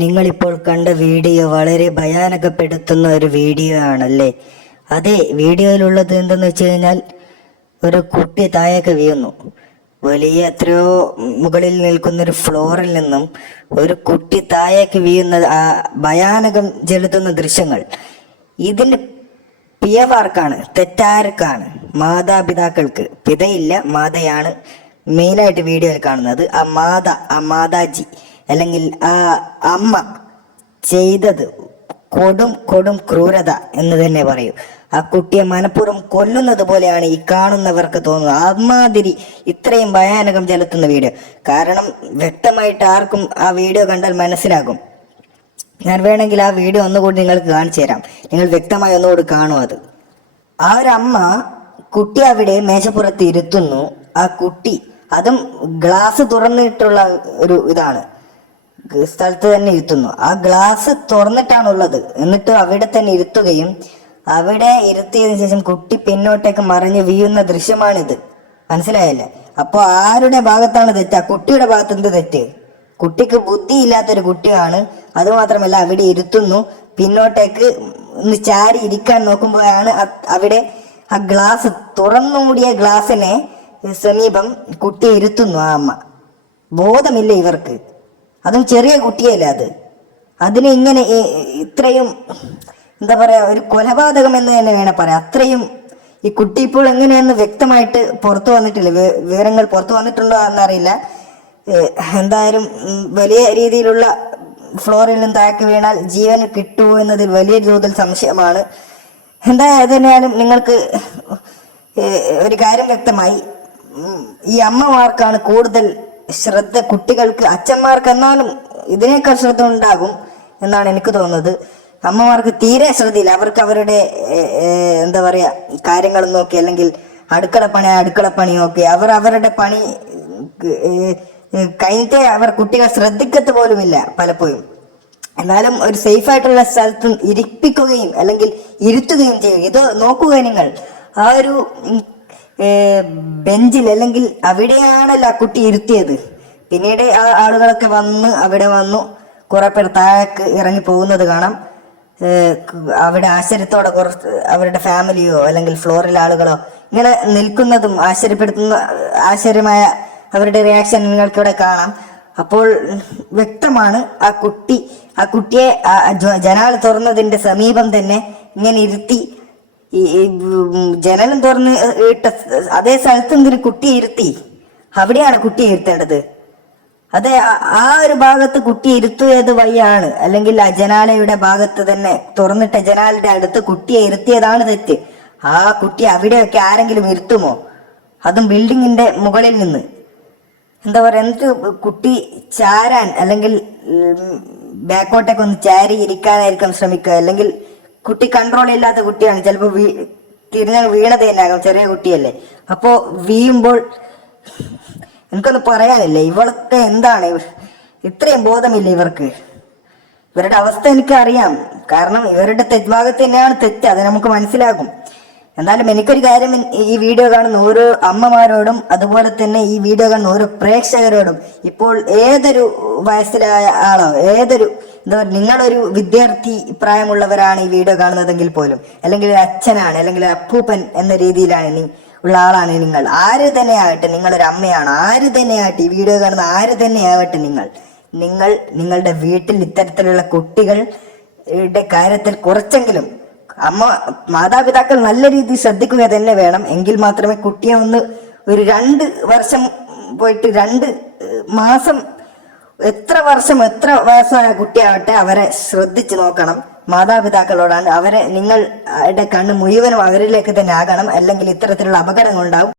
നിങ്ങളിപ്പോൾ കണ്ട വീഡിയോ വളരെ ഭയാനകപ്പെടുത്തുന്ന ഒരു വീഡിയോ ആണല്ലേ? അതെ, വീഡിയോയിലുള്ളത് എന്തെന്ന് വെച്ച് കഴിഞ്ഞാൽ ഒരു കുട്ടി താഴേക്ക് വീഴുന്നു. വലിയ എത്രയോ മുകളിൽ നിൽക്കുന്ന ഒരു ഫ്ലോറിൽ നിന്നും ഒരു കുട്ടി താഴേക്ക് വീഴുന്ന ആ ഭയാനകം ചെലുത്തുന്ന ദൃശ്യങ്ങൾ. ഇതിന് പിയവാർക്കാണ്, തെറ്റാർക്കാണ്? മാതാപിതാക്കൾക്ക്. പിതയില്ല, മാതയാണ് മെയിനായിട്ട് വീഡിയോയിൽ കാണുന്നത്. ആ മാതാജി അല്ലെങ്കിൽ ആ അമ്മ ചെയ്തത് കൊടും ക്രൂരത എന്ന് തന്നെ പറയൂ. ആ കുട്ടിയെ മനഃപൂർവ്വം കൊല്ലുന്നത് പോലെയാണ് ഈ കാണുന്നവർക്ക് തോന്നുന്നത്. അമ്മാതിരി ഇത്രയും ഭയാനകം ചെലുത്തുന്ന വീഡിയോ. കാരണം വ്യക്തമായിട്ട് ആർക്കും ആ വീഡിയോ കണ്ടാൽ മനസ്സിലാകും. ഞാൻ വേണമെങ്കിൽ ആ വീഡിയോ ഒന്നുകൂടി നിങ്ങൾക്ക് കാണിച്ചു തരാം. നിങ്ങൾ വ്യക്തമായി ഒന്നുകൂടി കാണും. അത് ആ ഒരു അമ്മ കുട്ടി അവിടെ മേശപ്പുറത്ത് ഇരുത്തുന്നു. ആ കുട്ടി, അതും ഗ്ലാസ് തുറന്നിട്ടുള്ള ഒരു ഇതാണ്, സ്ഥലത്ത് തന്നെ ഇരുത്തുന്നു. ആ ഗ്ലാസ് തുറന്നിട്ടാണുള്ളത്. എന്നിട്ട് അവിടെ തന്നെ ഇരുത്തുകയും അവിടെ ഇരുത്തിയതിനു ശേഷം കുട്ടി പിന്നോട്ടേക്ക് മറിഞ്ഞ് വീഴുന്ന ദൃശ്യമാണിത്. മനസ്സിലായല്ലേ? അപ്പോൾ ആരുടെ ഭാഗത്താണ് തെറ്റ്? ആ കുട്ടിയുടെ ഭാഗത്ത് എന്ത് തെറ്റ്? കുട്ടിക്ക് ബുദ്ധിയില്ലാത്തൊരു കുട്ടിയാണ്. അതുമാത്രമല്ല, അവിടെ ഇരുത്തുന്നു. പിന്നോട്ടേക്ക് ഒന്ന് ചാരി ഇരിക്കാൻ നോക്കുമ്പോഴാണ് അവിടെ ആ ഗ്ലാസ്, തുറന്നുമൂടിയ ഗ്ലാസിനെ സമീപം കുട്ടിയെ ഇരുത്തുന്നു ആ അമ്മ. ബോധമില്ല ഇവർക്ക്. അതും ചെറിയ കുട്ടിയല്ലേ അത്. അതിന് ഇങ്ങനെ ഇത്രയും എന്താ പറയാ, ഒരു കൊലപാതകം എന്ന് തന്നെ വേണം പറയാം. അത്രയും ഈ കുട്ടി ഇപ്പോൾ എങ്ങനെയെന്ന് വ്യക്തമായിട്ട് പുറത്തു വന്നിട്ടില്ല. വിവരങ്ങൾ പുറത്തു വന്നിട്ടുണ്ടോ എന്നറിയില്ല. എന്തായാലും വലിയ രീതിയിലുള്ള ഫ്ലോറിൽ നിന്ന് താഴേക്ക് വീണാൽ ജീവന് കിട്ടുമോ എന്നതിൽ വലിയ തോതിൽ സംശയമാണ്. എന്തായാലും നിങ്ങൾക്ക് ഒരു കാര്യം വ്യക്തമായി. ഈ അമ്മമാർക്കാണ് കൂടുതൽ ശ്രദ്ധ, കുട്ടികൾക്ക്. അച്ഛന്മാർക്ക് എന്നാലും ഇതിനേക്കാൾ ശ്രദ്ധ ഉണ്ടാകും എന്നാണ് എനിക്ക് തോന്നുന്നത്. അമ്മമാർക്ക് തീരെ ശ്രദ്ധയില്ല. അവർക്ക് അവരുടെ എന്താ പറയാ കാര്യങ്ങൾ നോക്കി, അല്ലെങ്കിൽ അടുക്കളപ്പണി നോക്കി അവരുടെ പണി കഴിഞ്ഞിട്ടേ അവർ കുട്ടികൾ ശ്രദ്ധിക്കത്ത് പോലുമില്ല പലപ്പോഴും. എന്നാലും ഒരു സേഫ് ആയിട്ടുള്ള സ്ഥലത്ത് ഇരിപ്പിക്കുകയും അല്ലെങ്കിൽ ഇരുത്തുകയും ചെയ്യും. ഇത് നോക്കുക നിങ്ങൾ, ആ ഒരു ബെഞ്ചിൽ അല്ലെങ്കിൽ അവിടെയാണല്ലോ ആ കുട്ടി ഇരുത്തിയത്. പിന്നീട് ആ ആളുകളൊക്കെ അവിടെ വന്നു കുറെ പേർ താഴേക്ക് ഇറങ്ങി പോകുന്നത് കാണാം. അവിടെ ആശ്ചര്യത്തോടെ കുറച്ച് അവരുടെ ഫാമിലിയോ അല്ലെങ്കിൽ ഫ്ലോറിലെ ആളുകളോ ഇങ്ങനെ നിൽക്കുന്നതും ആശ്ചര്യമായ അവരുടെ റിയാക്ഷൻ നിങ്ങൾക്കിവിടെ കാണാം. അപ്പോൾ വ്യക്തമാണ് ആ കുട്ടിയെ ജനാല തുറന്നതിന്റെ സമീപം തന്നെ ഇങ്ങനെ ഇരുത്തി, ഈ ജനലും തുറന്ന് ഇട്ട അതേ സ്ഥലത്ത് എന്തിന് കുട്ടിയെ ഇരുത്തി? അവിടെയാണ് കുട്ടിയെ ഇരുത്തേണ്ടത്. അതെ, ആ ഒരു ഭാഗത്ത് കുട്ടി ഇരുത്തിയത് വഴിയാണ്, അല്ലെങ്കിൽ ആ ജനാലയുടെ ഭാഗത്ത് തന്നെ, തുറന്നിട്ട ജനാലിന്റെ അടുത്ത് കുട്ടിയെ ഇരുത്തിയതാണ് തെറ്റ്. ആ കുട്ടിയെ അവിടെയൊക്കെ ആരെങ്കിലും ഇരുത്തുമോ? അതും ബിൽഡിങ്ങിന്റെ മുകളിൽ നിന്ന്. എന്താ പറയാ, എന്നിട്ട് കുട്ടി ചാരാൻ അല്ലെങ്കിൽ ബാക്കോട്ടേക്ക് ഒന്ന് ചാരി ഇരിക്കാനായിരിക്കും ശ്രമിക്കുക. അല്ലെങ്കിൽ കുട്ടി കൺട്രോൾ ഇല്ലാത്ത കുട്ടിയാണ്, ചിലപ്പോൾ തിരിഞ്ഞ വീണത് തന്നെ ആകും. ചെറിയ കുട്ടിയല്ലേ. അപ്പോ വീഴുമ്പോൾ എനിക്കൊന്ന് പറയാനില്ല, ഇവളൊക്കെ എന്താണ്, ഇത്രയും ബോധമില്ല ഇവർക്ക്. ഇവരുടെ അവസ്ഥ എനിക്ക് അറിയാം. കാരണം ഇവരുടെ ഭാഗത്ത് തന്നെയാണ് തെറ്റ്, അത് നമുക്ക് മനസ്സിലാകും. എന്നാലും എനിക്കൊരു കാര്യം ഈ വീഡിയോ കാണുന്ന ഓരോ അമ്മമാരോടും അതുപോലെ തന്നെ ഈ വീഡിയോ കാണുന്ന ഓരോ പ്രേക്ഷകരോടും, ഇപ്പോൾ ഏതൊരു വയസ്സിലായ ആളോ, ഏതൊരു എന്താ പറയുക, നിങ്ങളൊരു വിദ്യാർത്ഥി പ്രായമുള്ളവരാണ് ഈ വീഡിയോ കാണുന്നതെങ്കിൽ പോലും, അല്ലെങ്കിൽ ഒരു അച്ഛനാണ്, അല്ലെങ്കിൽ ഒരു അപ്പൂപ്പൻ എന്ന രീതിയിലാണ് ഉള്ള ആളാണ് നിങ്ങൾ, ആര് തന്നെ ആകട്ടെ, നിങ്ങളൊരു അമ്മയാണ്, ആര് തന്നെ ആകട്ടെ, ഈ വീഡിയോ കാണുന്ന ആര് തന്നെ ആകട്ടെ, നിങ്ങളുടെ വീട്ടിൽ ഇത്തരത്തിലുള്ള കുട്ടികളുടെ കാര്യത്തിൽ കുറച്ചെങ്കിലും മാതാപിതാക്കൾ നല്ല രീതിയിൽ ശ്രദ്ധിക്കുക തന്നെ വേണം. എങ്കിൽ മാത്രമേ കുട്ടിയെ ഒരു 2 വർഷം പോയിട്ട് 2 മാസം, എത്ര വയസ്സായ കുട്ടിയാവട്ടെ, അവരെ ശ്രദ്ധിച്ചു നോക്കണം. മാതാപിതാക്കളോടാണ്. നിങ്ങളുടെ കണ്ണ് മുഴുവനും അവരിലേക്ക് തന്നെ ആകണം. അല്ലെങ്കിൽ ഇത്തരത്തിലുള്ള അപകടങ്ങൾ ഉണ്ടാവും.